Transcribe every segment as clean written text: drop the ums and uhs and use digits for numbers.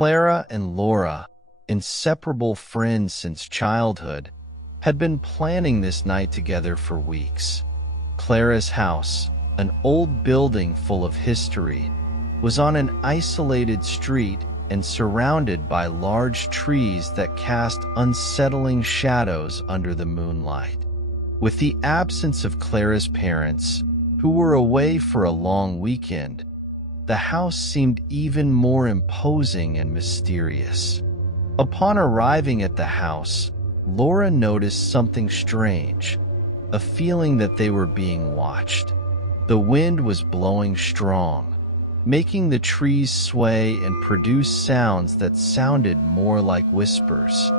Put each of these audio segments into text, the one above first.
Clara and Laura, inseparable friends since childhood, had been planning this night together for weeks. Clara's house, an old building full of history, was on an isolated street and surrounded by large trees that cast unsettling shadows under the moonlight. With the absence of Clara's parents, who were away for a long weekend, the house seemed even more imposing and mysterious. Upon arriving at the house, Laura noticed something strange, a feeling that they were being watched. The wind was blowing strong, making the trees sway and produce sounds that sounded more like whispers.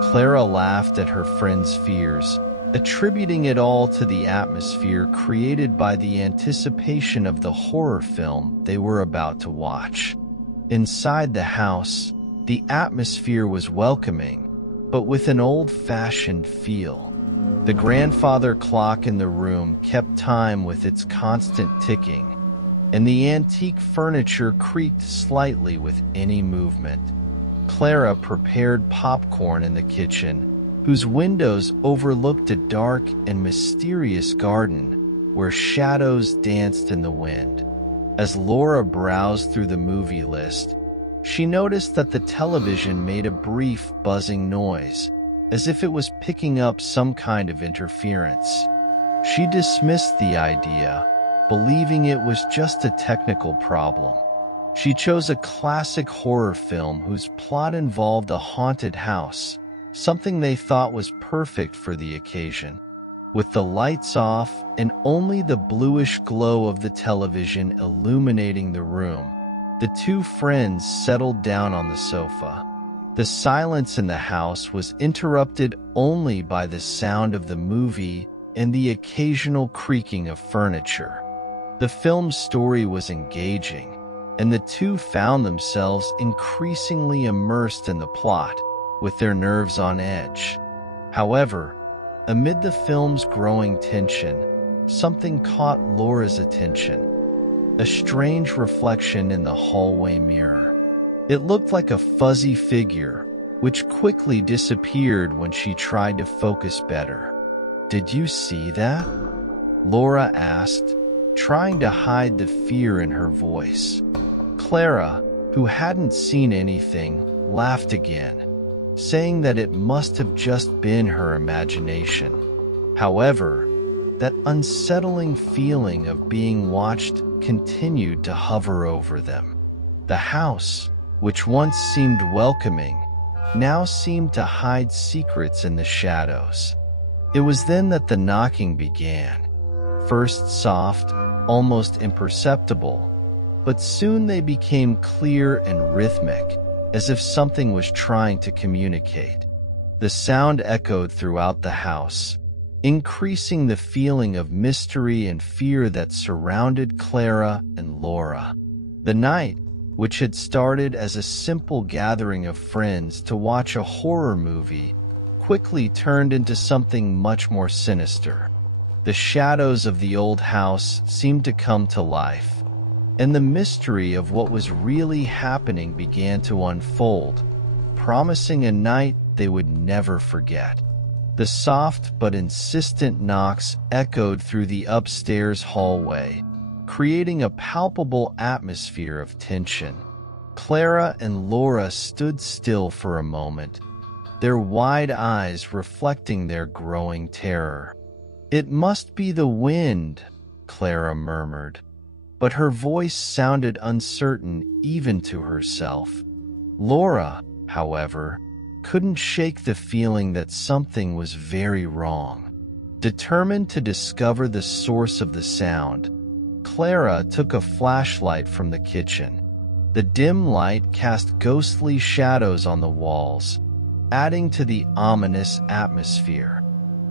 Clara laughed at her friend's fears, attributing it all to the atmosphere created by the anticipation of the horror film they were about to watch. Inside the house, the atmosphere was welcoming, but with an old-fashioned feel. The grandfather clock in the room kept time with its constant ticking, and the antique furniture creaked slightly with any movement. Clara prepared popcorn in the kitchen, whose windows overlooked a dark and mysterious garden where shadows danced in the wind. As Laura browsed through the movie list, she noticed that the television made a brief buzzing noise, as if it was picking up some kind of interference. She dismissed the idea, believing it was just a technical problem. She chose a classic horror film whose plot involved a haunted house, something they thought was perfect for the occasion. With the lights off and only the bluish glow of the television illuminating the room, the two friends settled down on the sofa. The silence in the house was interrupted only by the sound of the movie and the occasional creaking of furniture. The film's story was engaging, and the two found themselves increasingly immersed in the plot, with their nerves on edge. However, amid the film's growing tension, something caught Laura's attention. A strange reflection in the hallway mirror. It looked like a fuzzy figure, which quickly disappeared when she tried to focus better. "Did you see that?" Laura asked, trying to hide the fear in her voice. Clara, who hadn't seen anything, laughed again, saying that it must have just been her imagination. However, that unsettling feeling of being watched continued to hover over them. The house, which once seemed welcoming, now seemed to hide secrets in the shadows. It was then that the knocking began. First soft, almost imperceptible, but soon they became clear and rhythmic, as if something was trying to communicate. The sound echoed throughout the house, increasing the feeling of mystery and fear that surrounded Clara and Laura. The night, which had started as a simple gathering of friends to watch a horror movie, quickly turned into something much more sinister. The shadows of the old house seemed to come to life, and the mystery of what was really happening began to unfold, promising a night they would never forget. The soft but insistent knocks echoed through the upstairs hallway, creating a palpable atmosphere of tension. Clara and Laura stood still for a moment, their wide eyes reflecting their growing terror. "It must be the wind," Clara murmured, but her voice sounded uncertain even to herself. Laura, however, couldn't shake the feeling that something was very wrong. Determined to discover the source of the sound, Clara took a flashlight from the kitchen. The dim light cast ghostly shadows on the walls, adding to the ominous atmosphere.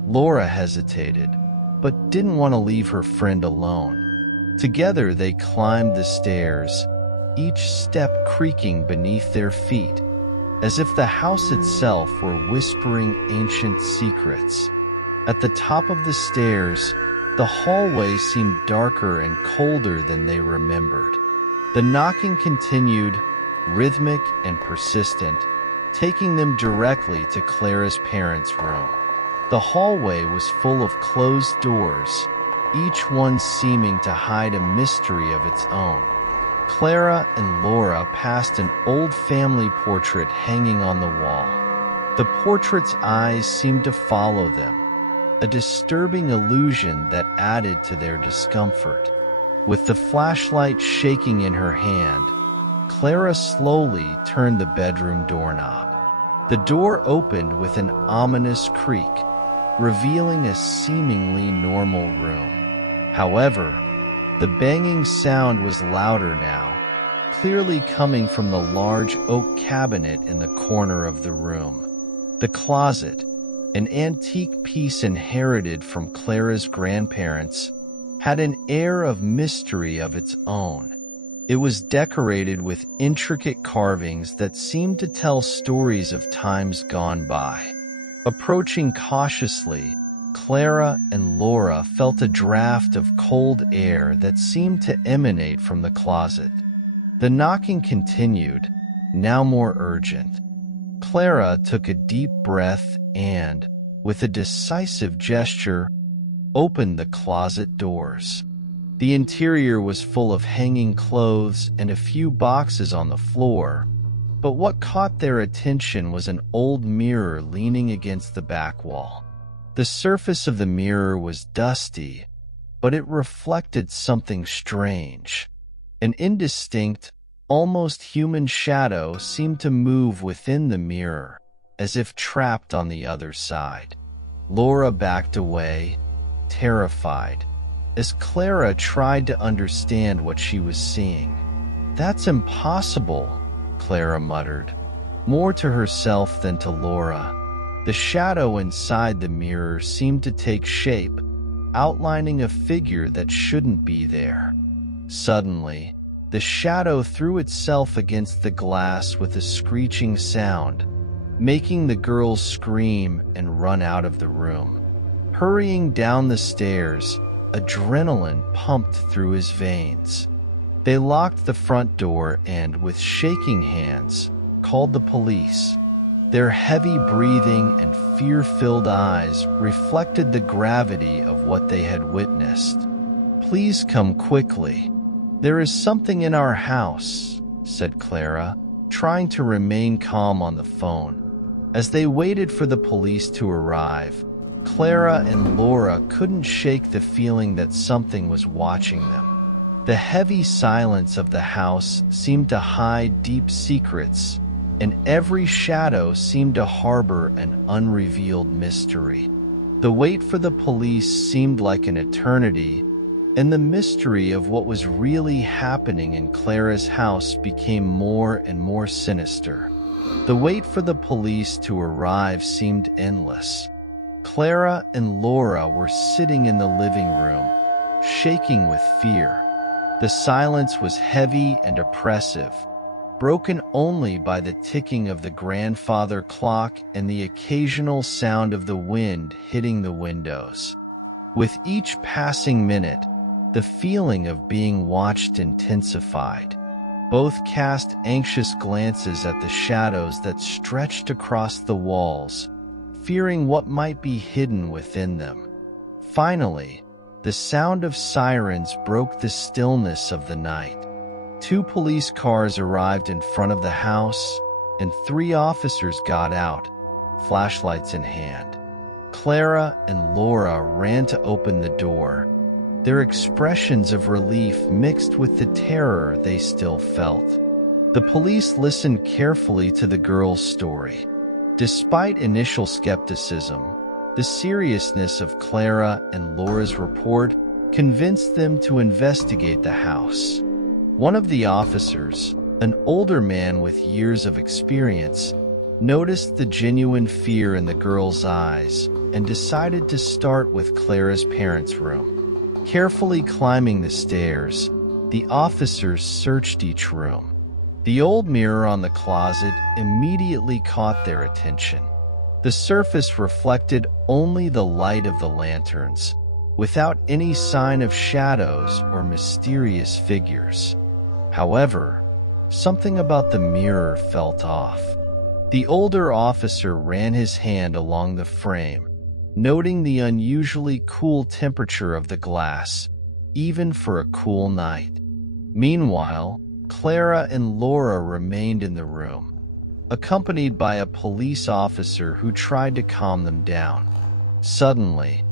Laura hesitated, but didn't want to leave her friend alone. Together they climbed the stairs, each step creaking beneath their feet, as if the house itself were whispering ancient secrets. At the top of the stairs, the hallway seemed darker and colder than they remembered. The knocking continued, rhythmic and persistent, taking them directly to Clara's parents' room. The hallway was full of closed doors, each one seeming to hide a mystery of its own. Clara and Laura passed an old family portrait hanging on the wall. The portrait's eyes seemed to follow them, a disturbing illusion that added to their discomfort. With the flashlight shaking in her hand, Clara slowly turned the bedroom doorknob. The door opened with an ominous creak, revealing a seemingly normal room. However, the banging sound was louder now, clearly coming from the large oak cabinet in the corner of the room. The closet, an antique piece inherited from Clara's grandparents, had an air of mystery of its own. It was decorated with intricate carvings that seemed to tell stories of times gone by. Approaching cautiously, Clara and Laura felt a draft of cold air that seemed to emanate from the closet. The knocking continued, now more urgent. Clara took a deep breath and, with a decisive gesture, opened the closet doors. The interior was full of hanging clothes and a few boxes on the floor, but what caught their attention was an old mirror leaning against the back wall. The surface of the mirror was dusty, but it reflected something strange. An indistinct, almost human shadow seemed to move within the mirror, as if trapped on the other side. Laura backed away, terrified, as Clara tried to understand what she was seeing. "That's impossible," Clara muttered, more to herself than to Laura. The shadow inside the mirror seemed to take shape, outlining a figure that shouldn't be there. Suddenly, the shadow threw itself against the glass with a screeching sound, making the girls scream and run out of the room. Hurrying down the stairs, adrenaline pumped through his veins. They locked the front door and, with shaking hands, called the police. Their heavy breathing and fear-filled eyes reflected the gravity of what they had witnessed. "Please come quickly. There is something in our house," said Clara, trying to remain calm on the phone. As they waited for the police to arrive, Clara and Laura couldn't shake the feeling that something was watching them. The heavy silence of the house seemed to hide deep secrets, and every shadow seemed to harbor an unrevealed mystery. The wait for the police seemed like an eternity, and the mystery of what was really happening in Clara's house became more and more sinister. The wait for the police to arrive seemed endless. Clara and Laura were sitting in the living room, shaking with fear. The silence was heavy and oppressive, broken only by the ticking of the grandfather clock and the occasional sound of the wind hitting the windows. With each passing minute, the feeling of being watched intensified. Both cast anxious glances at the shadows that stretched across the walls, fearing what might be hidden within them. Finally, the sound of sirens broke the stillness of the night. 2 police cars arrived in front of the house, and 3 officers got out, flashlights in hand. Clara and Laura ran to open the door, their expressions of relief mixed with the terror they still felt. The police listened carefully to the girl's story. Despite initial skepticism, the seriousness of Clara and Laura's report convinced them to investigate the house. One of the officers, an older man with years of experience, noticed the genuine fear in the girl's eyes and decided to start with Clara's parents' room. Carefully climbing the stairs, the officers searched each room. The old mirror on the closet immediately caught their attention. The surface reflected only the light of the lanterns, without any sign of shadows or mysterious figures. However, something about the mirror felt off. The older officer ran his hand along the frame, noting the unusually cool temperature of the glass, even for a cool night. Meanwhile, Clara and Laura remained in the room, accompanied by a police officer who tried to calm them down. Suddenly,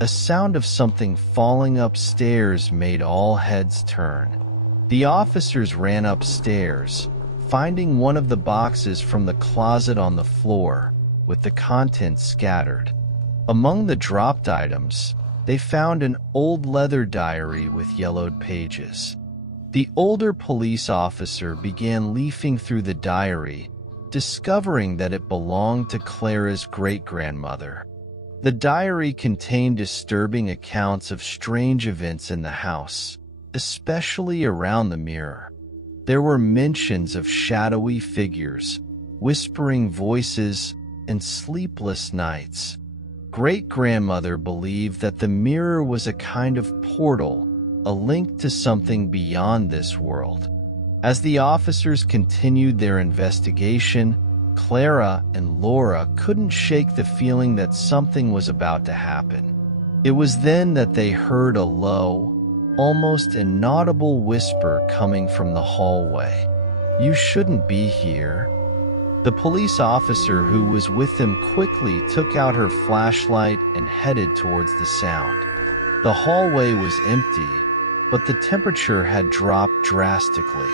a sound of something falling upstairs made all heads turn. The officers ran upstairs, finding one of the boxes from the closet on the floor, with the contents scattered. Among the dropped items, they found an old leather diary with yellowed pages. The older police officer began leafing through the diary, discovering that it belonged to Clara's great-grandmother. The diary contained disturbing accounts of strange events in the house, especially around the mirror. There were mentions of shadowy figures, whispering voices, and sleepless nights. Great-grandmother believed that the mirror was a kind of portal, a link to something beyond this world. As the officers continued their investigation, Clara and Laura couldn't shake the feeling that something was about to happen. It was then that they heard a low, almost inaudible whisper coming from the hallway. "You shouldn't be here." The police officer who was with them quickly took out her flashlight and headed towards the sound. The hallway was empty, but the temperature had dropped drastically.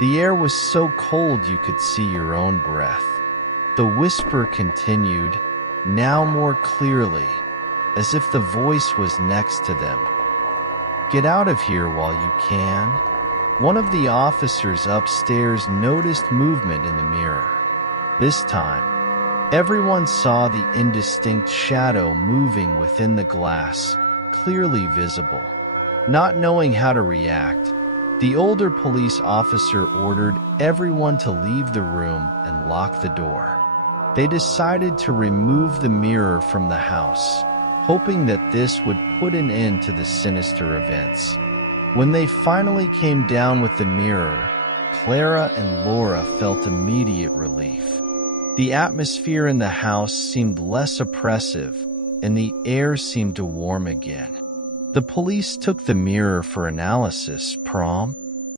The air was so cold you could see your own breath. The whisper continued, now more clearly, as if the voice was next to them. "Get out of here while you can." One of the officers upstairs noticed movement in the mirror. This time, everyone saw the indistinct shadow moving within the glass, clearly visible. Not knowing how to react, the older police officer ordered everyone to leave the room and lock the door. They decided to remove the mirror from the house, hoping that this would put an end to the sinister events. When they finally came down with the mirror, Clara and Laura felt immediate relief. The atmosphere in the house seemed less oppressive, and the air seemed to warm again. The police took the mirror for analysis, Prom,